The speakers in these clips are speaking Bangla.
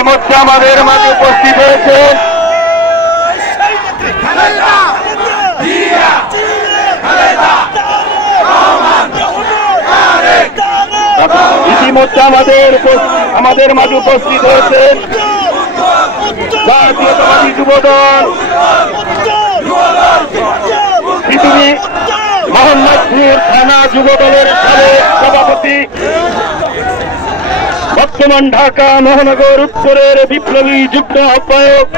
ইতিমধ্যে আমাদের মাঝে উপস্থিত হয়েছেন আমাদের মাঝে উপস্থিত হয়েছেন জাতীয়তাবাদী যুবদল পৃথিবী মোহাম্মদপুর থানা যুবদলের সাবেক সভাপতি, বর্তমান ঢাকা মহানগর উত্তরের বিপ্লবী যুগ্ম আহ্বায়ক,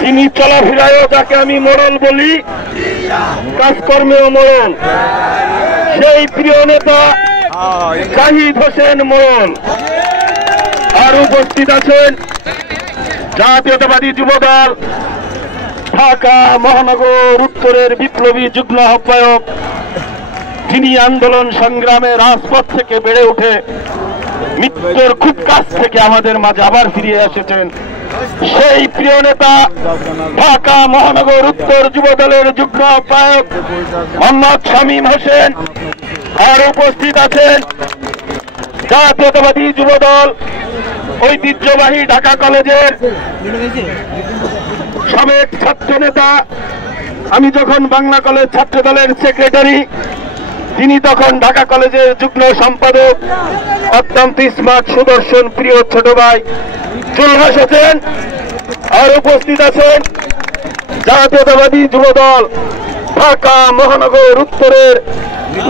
তিনি চলাফেরায়ও যাকে আমি মোড়ল বলি, কাজকর্মেও মোড়ল, সেই প্রিয় নেতা জাহিদ হোসেন মোড়ল। আর উপস্থিত আছেন জাতীয়তাবাদী যুবদল ঢাকা মহানগর উত্তরের বিপ্লবী যুগ্ম আহ্বায়ক, যিনি আন্দোলন সংগ্রামে রাজপথ থেকে বেড়ে উঠে মৃত্যুর খুব কাছ থেকে আমাদের মাঝে আবার ফিরিয়ে এসেছেন, সেই প্রিয় নেতা ঢাকা মহানগর উত্তর যুবদলের যুগ্ম আহ্বায়ক মোহাম্মদ শামীম হোসেন। আর উপস্থিত আছেন জাতীয়তাবাদী যুবদল ঐতিহ্যবাহী ঢাকা কলেজের সাবেক ছাত্র নেতা, আমি যখন বাংলা কলেজ ছাত্র দলের সেক্রেটারি, তিনি তখন ঢাকা কলেজের যুগ্ম সম্পাদক, অত্যন্ত স্মার্ট সুদর্শন প্রিয় ছোট ভাই জুলহাস হোসেন। আর উপস্থিত আছেন জাতীয়তাবাদী যুবদল ঢাকা মহানগর উত্তরের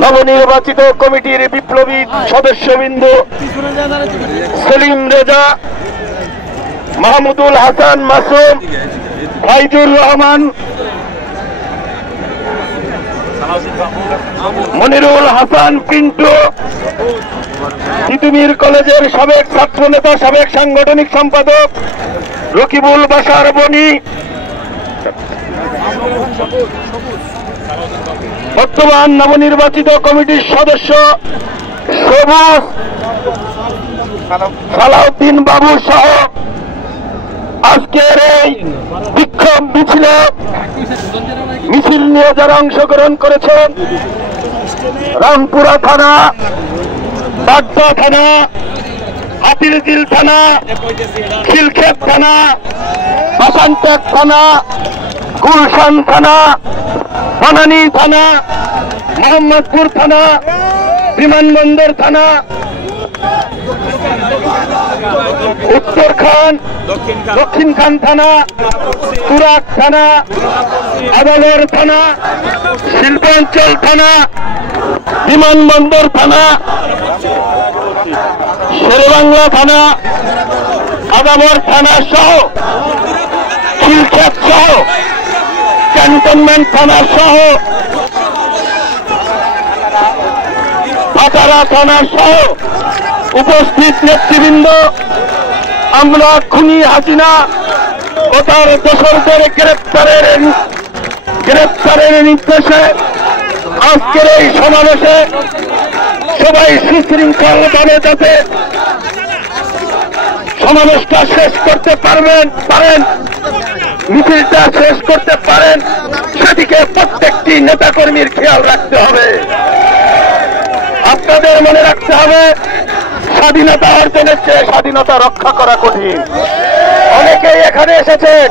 নবনির্বাচিত কমিটির বিপ্লবী সদস্যবৃন্দ সেলিম রেজা, মাহমুদুল হাসান মাসুম, ফাইজুর রহমান, মনিরুল হাসান পিন্টু, তিতুমির কলেজের সাবেক ছাত্র নেতা, সাবেক সাংগঠনিক সম্পাদক রকিবুল বাশার বনি, বর্তমান নবনির্বাচিত কমিটির সদস্য সবুজ সালাউদ্দিন বাবু সহ আজকের এই বিক্ষোভ মিছিল নিয়ে যারা অংশগ্রহণ করেছেন, রামপুরা থানা, বাড্ডা থানা, হাতিরঝিল থানা, খিলক্ষেত থানা, বাসানটেক থানা, গুলশান থানা, বনানী থানা, মোহাম্মদপুর থানা, বিমানবন্দর থানা, উত্তরখান, দক্ষিণখান থানা, তুরাক থানা, আদালর থানা, শিল্পাঞ্চল থানা, বিমানবন্দর থানা, শেরেবাংলা থানা, আদাবর থানা সহ, খিলক্ষেত সহ, ক্যান্টনমেন্ট থানা সহ, ভাটারা থানা সহ উপস্থিত নেতৃবৃন্দ, আমরা খুনি হাসিনা ও তার দোসরদের গ্রেপ্তারের নির্দেশে আজকের এই সমাবেশে সবাই সুশৃঙ্খল ভাবে যাতে সমাবেশটা শেষ করতে পারেন, মিছিলটা শেষ করতে পারেন, সেদিকে প্রত্যেকটি নেতাকর্মীর খেয়াল রাখতে হবে। আপনাদের মনে রাখতে হবে, স্বাধীনতা অর্জনের চেয়ে স্বাধীনতা রক্ষা করা কঠিন। অনেকেই এখানে এসেছেন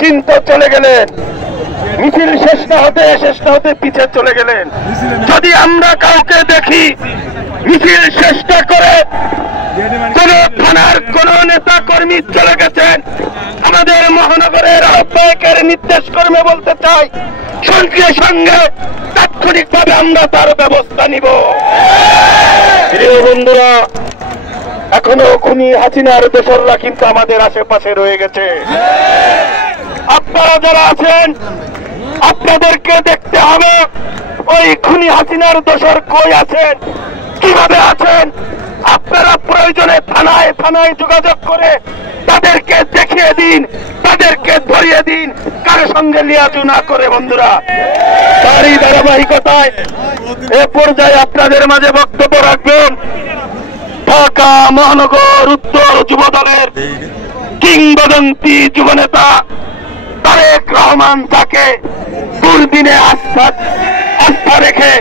কিন্তু চলে গেলেন, মিছিল শেষ না হতে পিছিয়ে চলে গেলেন। যদি আমরা কাউকে দেখি মিছিল চেষ্টা করে কোন থানার কোন নেতা কর্মী চলে গেছেন, আমাদের মহানগরের আহ্বায়কের নির্দেশ কর্মে বলতে চাই, সঙ্গে সঙ্গে তাৎক্ষণিকভাবে আমরা তার ব্যবস্থা নিব। প্রিয় বন্ধুরা, এখনো খুনি হাসিনার দোসররা কিন্তু আমাদের আশেপাশে রয়ে গেছে। আপনারা যারা আছেন, আপনাদেরকে দেখতে হবে ওই খুনি হাসিনার দোসর কই আছেন, কিভাবে আছেন। আপনারা প্রয়োজনে থানায় যোগাযোগ করে তাদেরকে দেখিয়ে দিন, তাদেরকে ধরিয়ে দিন, কারো সঙ্গে লিয়াজু না করে। বন্ধুরা, তারই ধারাবাহিকতায় এ পর্যায়ে আপনাদের মাঝে বক্তব্য রাখবেন ঢাকা মহানগর উত্তর যুবদলের কিংবদন্তি যুবনেতা তারেক রহমান, তাকে দুর্দিনে আস্থা রেখে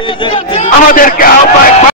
আমাদেরকে আহ্বায়ক